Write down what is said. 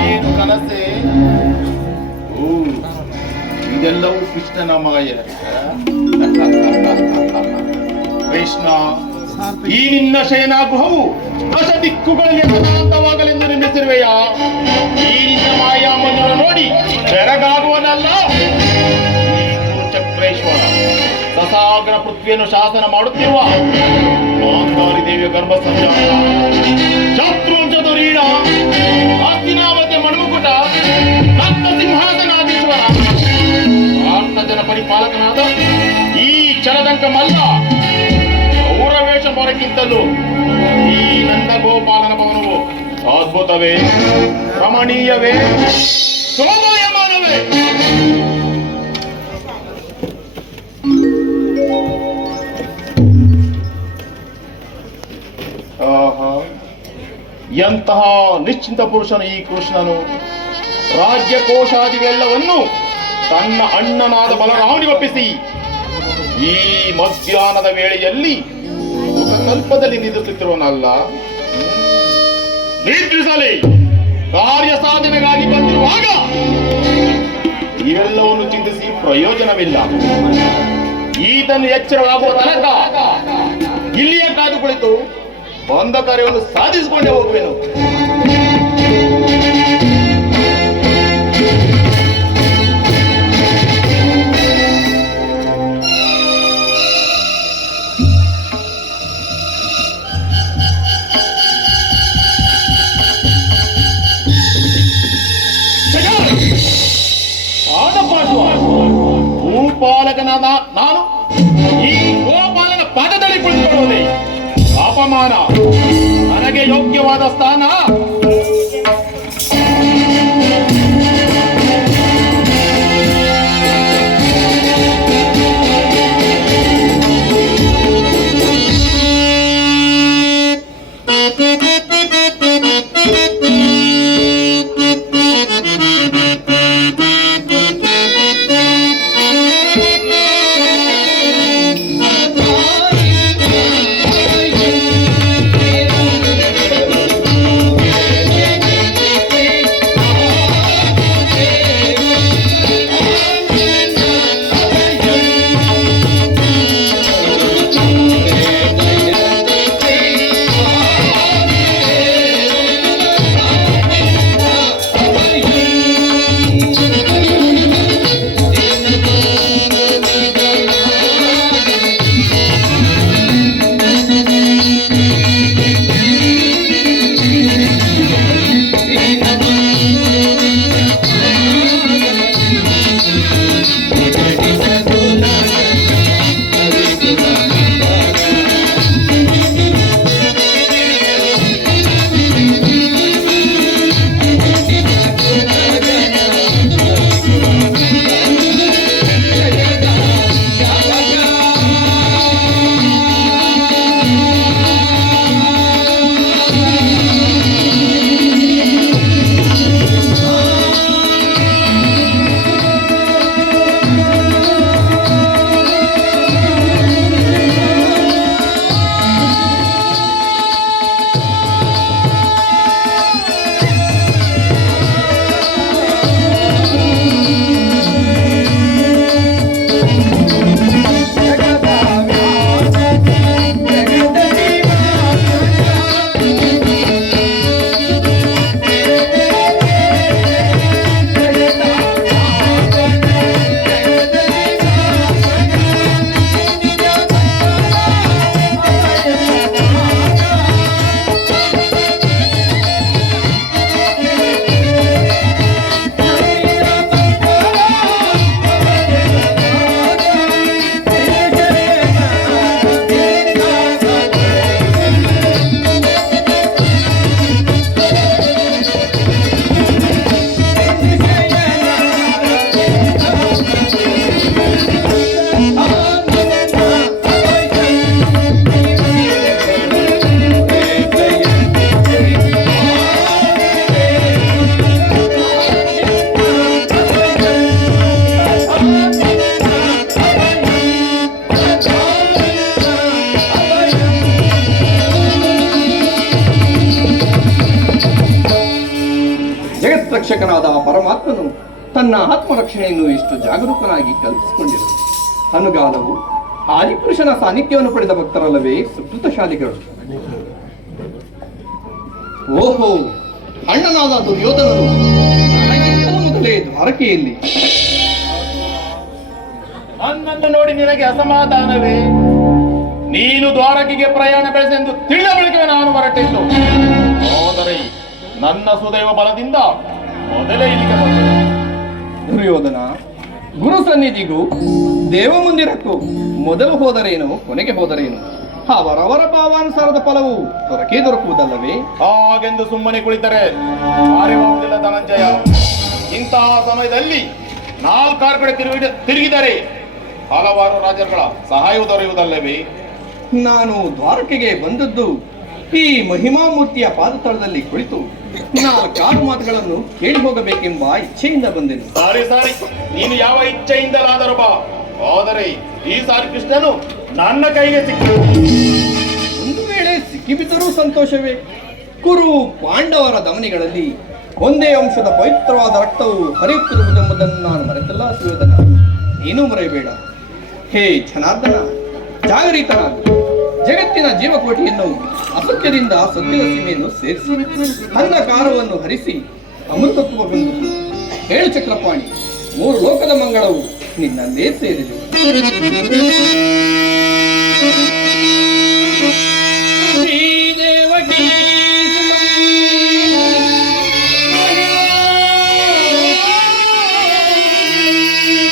ಏನು ಕನಸೆ? ಓ, ಇದೆಲ್ಲವೂ ಕೃಷ್ಣನ ಮಾಯ. ಕೃಷ್ಣ, ಈ ನಿನ್ನ ಶಯನಾಗೃಹವು ದಶ ದಿಕ್ಕುಗಳಲ್ಲಿ ಅನಂತವಾಗಲೆಂದು ನಿರ್ಮಿಸಿರುವೆಯ. ಈ ನಿನ್ನ ಮಾಯಾ ಮಂದಿರ ನೋಡಿ ಬೆರಗಾಗುವನಲ್ಲ ಚಕ್ರೇಶ್ವರ. ದಸಾಗ್ರ ಪೃಥ್ವಿಯನ್ನು ಶಾಸನ ಮಾಡುತ್ತಿರುವ ಮಾಂಧಾರಿ ದೇವಿಯ ಗರ್ಭ ಸಂಜಾತ, ಶತ್ರುಂಶದ ರೀಣ, ಹಸ್ತಿನಾವತಿಯ ಮಣುಮುಕುಟ, ರಕ್ತ ಸಿಂಹಾಸನಾಧೀಶ್ವರ, ಭಾರತ ಜನ ಪರಿಪಾಲಕನಾದ ಈ ಚಲದಂಕ ಮಲ್ಲ ಔರವೇಶ ಮೊರಕ್ಕಿಂತಲೂ ಈ ನಂದ ಗೋಪಾಲನ ಭವನವು ಅದ್ಭುತವೇ, ರಮಣೀಯವೇ, ಶೋಭಾಯಮಾನವೇ. ಎಂತಹ ನಿಶ್ಚಿಂತ ಪುರುಷನು ಈ ಕೃಷ್ಣನು. ರಾಜ್ಯ ಕೋಶಾದಿವೆಲ್ಲವನ್ನು ತನ್ನ ಅಣ್ಣನಾದ ಬಲರಾಮನಿಗೊಪ್ಪಿಸಿ ಈ ಮಧ್ಯಾಹ್ನದ ವೇಳೆಯಲ್ಲಿ ಕಲ್ಪದಲ್ಲಿ ನಿದ್ರಿಸುತ್ತಿರುವನಲ್ಲ. ನಿದ್ರಿಸಲಿ, ಕಾರ್ಯ ಸಾಧನೆಗಾಗಿ ಬಂದಿರುವಾಗ ಇವೆಲ್ಲವನ್ನು ಚಿಂತಿಸಿ ಪ್ರಯೋಜನವಿಲ್ಲ. ಈತನು ಎಚ್ಚರವಾಗುವ ತನಕ ಇಲ್ಲಿಯೇ ಕಾದು ಕುಳಿತು ಬಂದ ಕಾರ್ಯವನ್ನು ಸಾಧಿಸಿಕೊಂಡೇ ಹೋಗುವೆನು. ಭೂಪಾಲಕನಾದ ನಾನು ಈ ಗೋಪಾಲನ ಪಾದದಲ್ಲಿ ಕುಳಿತುಕೊಳ್ಳುವುದೇ ಅಪಮಾನ. ನನಗೆ ಯೋಗ್ಯವಾದ ಸ್ಥಾನ ರಕ್ಷಕನಾದ ಪರಮಾತ್ಮನು ತನ್ನ ಆತ್ಮರಕ್ಷಣೆಯನ್ನು ಎಷ್ಟು ಜಾಗರೂಕನಾಗಿ ಕಲ್ಪಿಸಿಕೊಂಡಿರು. ಅನುಗಾಲವು ಆದಿಪುರುಷನ ಸಾನ್ನಿಧ್ಯವನ್ನು ಪಡೆದ ಭಕ್ತರಲ್ಲವೇ ಸುಕೃತಶಾಲಿಗಳು. ಓಹೋ, ಅಣ್ಣನಾದ ದುರ್ಯೋಧನನು ನನಗಿಂತಲೂ ಮೊದಲೇ ದ್ವಾರಕೆಯಲ್ಲಿ. ನನ್ನನ್ನು ನೋಡಿ ನಿನಗೆ ಅಸಮಾಧಾನವೇ? ನೀನು ದ್ವಾರಕೆಗೆ ಪ್ರಯಾಣ ಬೆಳೆಸೆಂದು ತಿಳಿದ ಬಳಿಕ ನಾನು ಹೊರಟಿದ್ದು. ಸೋದರಿ, ನನ್ನ ಸುದೈವ ಬಲದಿಂದ ಮೊದಲೇ ಇಲ್ಲಿಗೆ ಬಂದೆ. ದುರ್ಯೋಧನ, ಗುರು ಸನ್ನಿಧಿಗೂ ದೇವ ಮಂದಿರಕ್ಕೂ ಮೊದಲು ಹೋದರೇನು, ಕೊನೆಗೆ ಹೋದರೇನು? ಅವರವರ ಭಾವಾನುಸಾರದ ಫಲವು ದೊರಕುವುದಲ್ಲವೇ? ಹಾಗೆಂದು ಸುಮ್ಮನೆ ಕುಳಿತರೆ ಕಾರ್ಯವಾಗುವುದಿಲ್ಲ ಧನಂಜಯ. ಇಂತಹ ಸಮಯದಲ್ಲಿ ನಾಲ್ಕಾರು ಕಡೆ ತಿರುಗಿದರೆ ಹಲವಾರು ರಾಜರುಗಳ ಸಹಾಯವು ದೊರೆಯುವುದಲ್ಲವೇ? ನಾನು ದ್ವಾರಕೆಗೆ ಬಂದದ್ದು ಈ ಮಹಿಮಾಮೂರ್ತಿಯ ಪಾದತಳದಲ್ಲಿ ಕುಳಿತು ನಾಲ್ಕಾರು ಮಾತುಗಳನ್ನು ಕೇಳಿ ಹೋಗಬೇಕೆಂಬ ಇಚ್ಛೆಯಿಂದ ಬಂದೆನು. ಸಾರಿ, ನೀನು ಯಾವ ಇಚ್ಛೆಯಿಂದಲಾದರೂ ಬಾ. ಆದರೆ ಈ ಸಾರಿ ಕೃಷ್ಣನು ನನ್ನ ಕೈಗೆ ಸಿಕ್ಕ. ಒಂದು ವೇಳೆ ಸಿಕ್ಕಿಬಿದ್ದರೂ ಸಂತೋಷವೇ. ಕುರು ಪಾಂಡವರ ದಮನಿಗಳಲ್ಲಿ ಒಂದೇ ಅಂಶದ ಪವಿತ್ರವಾದ ರಕ್ತವು ಹರಿಯುತ್ತಿರುವುದೆಂಬುದನ್ನು ನಾನು ಮರೆತಲ್ಲ ಸುಯೋಧನ. ನೀನು ಮರೆಯಬೇಡ. ಹೇ ಜನಾರ್ದನ, ಜಾಗರಿತನಾಗು. ಜಗತ್ತಿನ ಜೀವಕೋಟಿಯನ್ನು ಅಸತ್ಯದಿಂದ ಸತ್ಯದ ಸೀಮೆಯನ್ನು ಸೇರಿಸಿ ಅಂಧಕಾರವನ್ನು ಹರಿಸಿ ಅಮೃತತ್ವ ಹೊಂದಿತು. ಹೇಳು ಚಕ್ರಪಾಣಿ, 3 ಲೋಕದ ಮಂಗಳವು ನಿನ್ನಲ್ಲೇ ಸೇರಿದೆ.